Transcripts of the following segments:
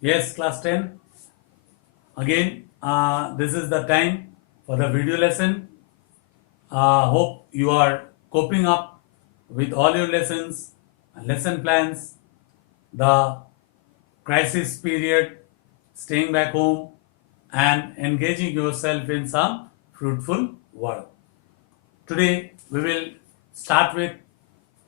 Yes, class 10. Again, this is the time for the video lesson. Hope you are coping up with all your lessons, lesson plans, the crisis period, staying back home, and engaging yourself in some fruitful work. Today, we will start with,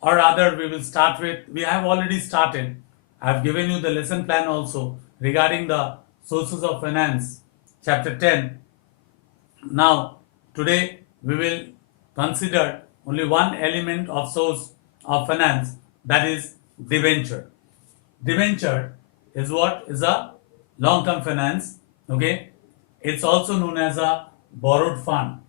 or rather, we will start with, we have already started. I have given you the lesson plan also regarding the sources of finance, chapter 10. Now, today we will consider only one element of source of finance, that is debenture. Debenture is what? Is a long-term finance. Okay, it's also known as a borrowed fund.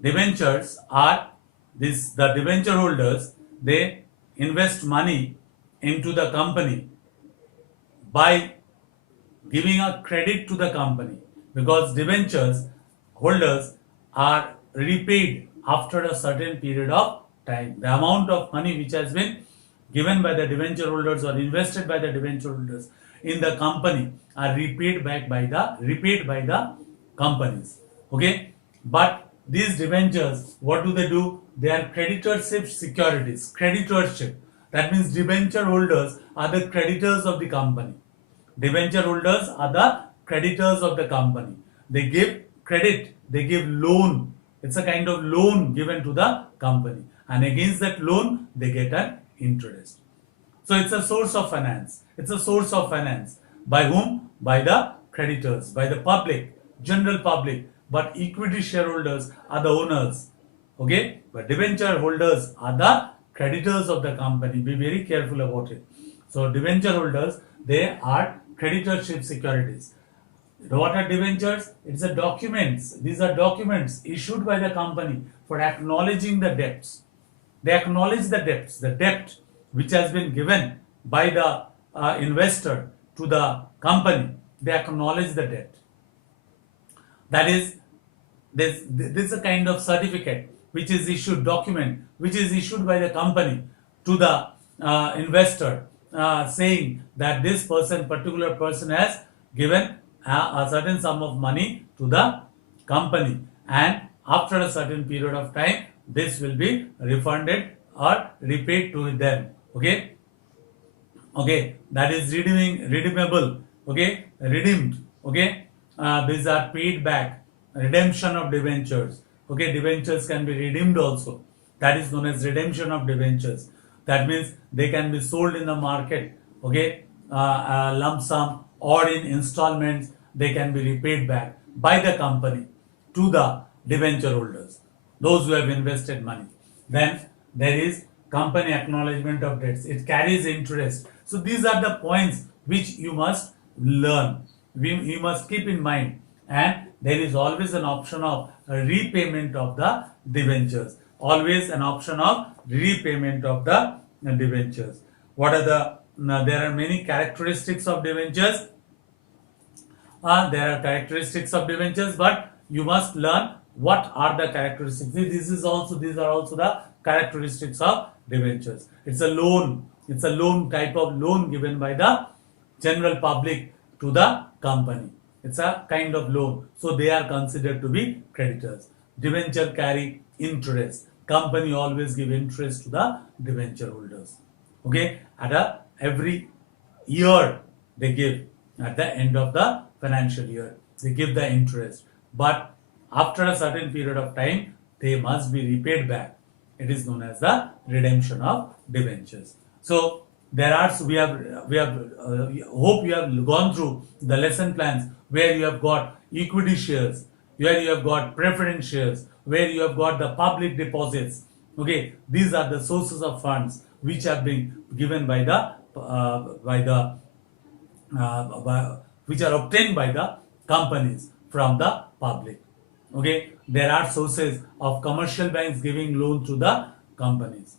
Debentures are this the debenture holders, they invest money into the company by giving a credit to the company, because debentures holders are repaid after a certain period of time. The amount of money which has been given by the debenture holders or invested by the debenture holders in the company are repaid by the companies. Okay, but these debentures, what do they do? They are creditorship securities. Creditorship, that means debenture holders are the creditors of the company. Debenture holders are the creditors of the company. They give credit, they give loan. It's a kind of loan given to the company, and against that loan they get an interest. So it's a source of finance. It's a source of finance. By whom? By the creditors, by the public, general public. But equity shareholders are the owners. Okay? But debenture holders are the creditors of the company. Be very careful about it. So debenture holders, they are creditorship securities. What are debentures? It's a documents. These are documents issued by the company for acknowledging the debts. They acknowledge the debts, the debt which has been given by the investor to the company. They acknowledge the debt. That is, this is a kind of certificate which is issued, document which is issued by the company to the investor, saying that this person, particular person, has given a certain sum of money to the company, and after a certain period of time this will be refunded or repaid to them. Okay, okay, that is redeemable. Okay, redeemed. Okay, these are paid back, redemption of debentures. Okay, debentures can be redeemed also. That is known as redemption of debentures. That means they can be sold in the market. Okay, lump sum or in installments. They can be repaid back by the company to the debenture holders, those who have invested money. Then there is company acknowledgement of debts. It carries interest. So these are the points which you must learn. You must keep in mind. And there is always an option of repayment of the debentures. Always an option of repayment of the debentures. What are the? There are many characteristics of debentures. There are characteristics of debentures, but you must learn what are the characteristics. These are also the characteristics of debentures. It's a loan. It's a loan, type of loan given by the general public to the company. It's a kind of loan. So they are considered to be creditors. Debenture carry interest. Company always give interest to the debenture holders. Okay, every year they give, at the end of the financial year they give the interest, but after a certain period of time they must be repaid back. It is known as the redemption of debentures. So there are, hope you have gone through the lesson plans where you have got equity shares, where you have got preference shares, where you have got the public deposits. Okay, these are the sources of funds which have been given by the which are obtained by the companies from the public. Okay, there are sources of commercial banks giving loan to the companies,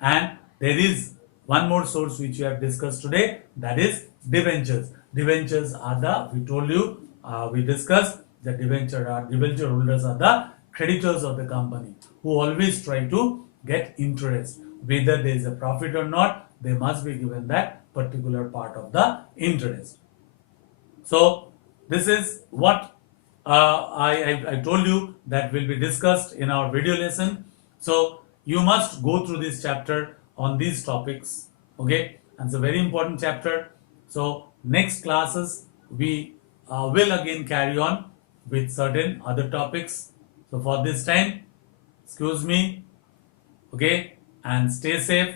and there is one more source which we have discussed today, that is debentures. Debentures are the, we told you, we discussed the debenture holders are the creditors of the company who always try to get interest. Whether there is a profit or not, they must be given that particular part of the interest. So this is what I told you that will be discussed in our video lesson. So you must go through this chapter on these topics. Okay, and it's a very important chapter. So next classes we will again carry on with certain other topics. So for this time, excuse me, okay, and stay safe,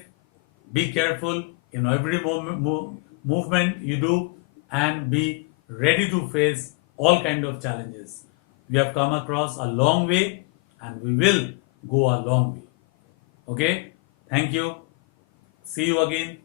be careful in every movement you do, and be ready to face all kind of challenges. We have come across a long way and we will go a long way. Okay, thank you, see you again.